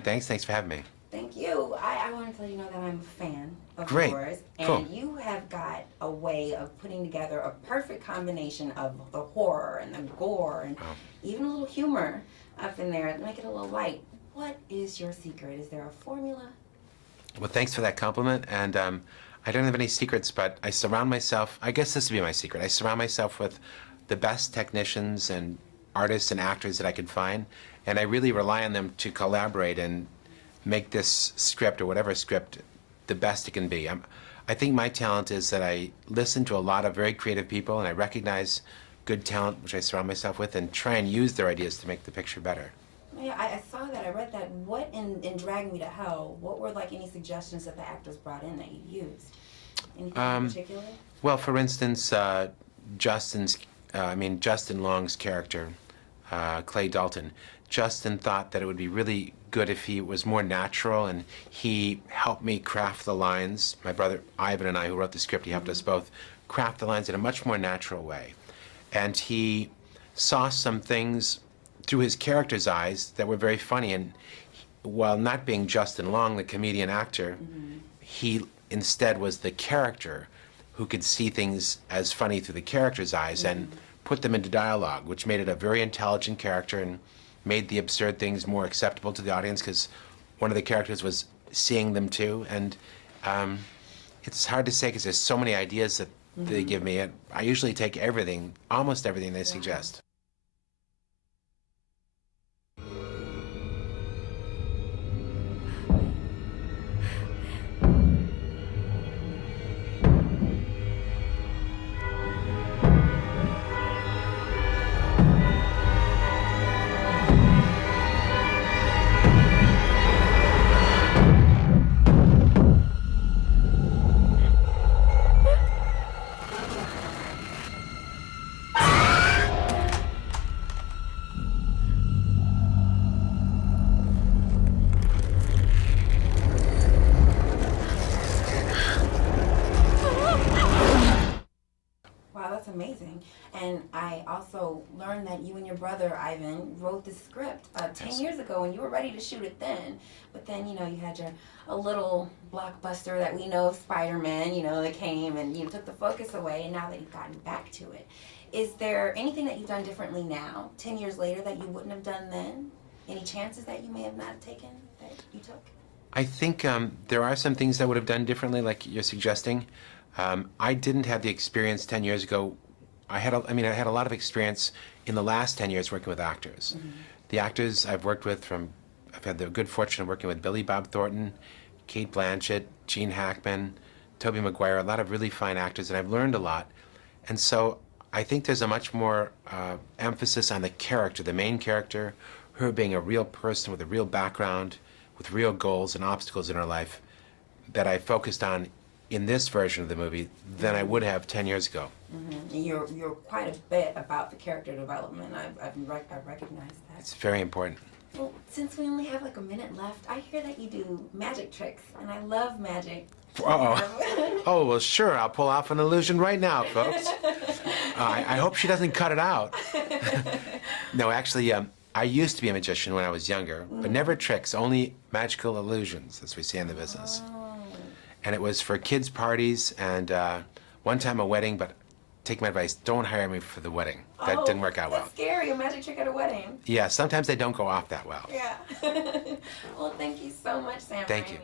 fine, thanks. Thanks for having me. Thank you. I wanted to let you know that I'm a fan of Great. yours. And Cool. you have got a way of putting together a perfect combination of the horror and the gore and even a little humor up in there to make it a little light. What is your secret? Is there a formula? Well, thanks for that compliment. And I don't have any secrets, but I surround myself, I guess this would be my secret. I surround myself with the best technicians and artists and actors that I can find. And I really rely on them to collaborate and make this script or whatever script the best it can be. I think my talent is that I listen to a lot of very creative people and I recognize good talent, which I surround myself with, and try and use their ideas to make the picture better. Yeah, I saw that. I read that. What in Drag Me to Hell, what were like any suggestions that the actors brought in that you used? Anything in particular? Well, for instance, Justin Long's character, Clay Dalton. Justin thought that it would be really good if he was more natural, and he helped me craft the lines. My brother Ivan and I, who wrote the script, he helped us both craft the lines in a much more natural way. And he saw some things through his character's eyes that were very funny, and while not being Justin Long, the comedian actor, he instead was the character who could see things as funny through the character's eyes and put them into dialogue, which made it a very intelligent character and made the absurd things more acceptable to the audience because one of the characters was seeing them too. And it's hard to say because there's so many ideas that they give me. I usually take everything, almost everything they suggest. Amazing. And I also learned that you and your brother Ivan wrote the script 10 years ago, and you were ready to shoot it then. But then, you had a little blockbuster that we know of, Spider-Man, that came and took the focus away, and now that you've gotten back to it. Is there anything that you've done differently now, 10 years later, that you wouldn't have done then? Any chances that you may have not taken that you took? I think there are some things I would have done differently, like you're suggesting. I didn't have the experience 10 years ago. I had a lot of experience in the last 10 years working with actors. The actors I've worked with I've had the good fortune of working with Billy Bob Thornton, Kate Blanchett, Gene Hackman, Tobey Maguire, a lot of really fine actors, and I've learned a lot. And so I think there's a much more emphasis on the character, the main character, her being a real person with a real background, with real goals and obstacles in her life that I focused on in this version of the movie than I would have 10 years ago. You're quite a bit about the character development. I've recognized that. It's very important. Well, since we only have like a minute left, I hear that you do magic tricks, and I love magic. Oh, well, sure. I'll pull off an illusion right now, folks. I hope she doesn't cut it out. No, actually, I used to be a magician when I was younger, but never tricks, only magical illusions, as we say in the business. And it was for kids' parties and one time a wedding, but take my advice, don't hire me for the wedding. That didn't work out well. That's scary, a magic trick at a wedding. Yeah, sometimes they don't go off that well. Yeah. Well, thank you so much, Sam Raimi. Thank you.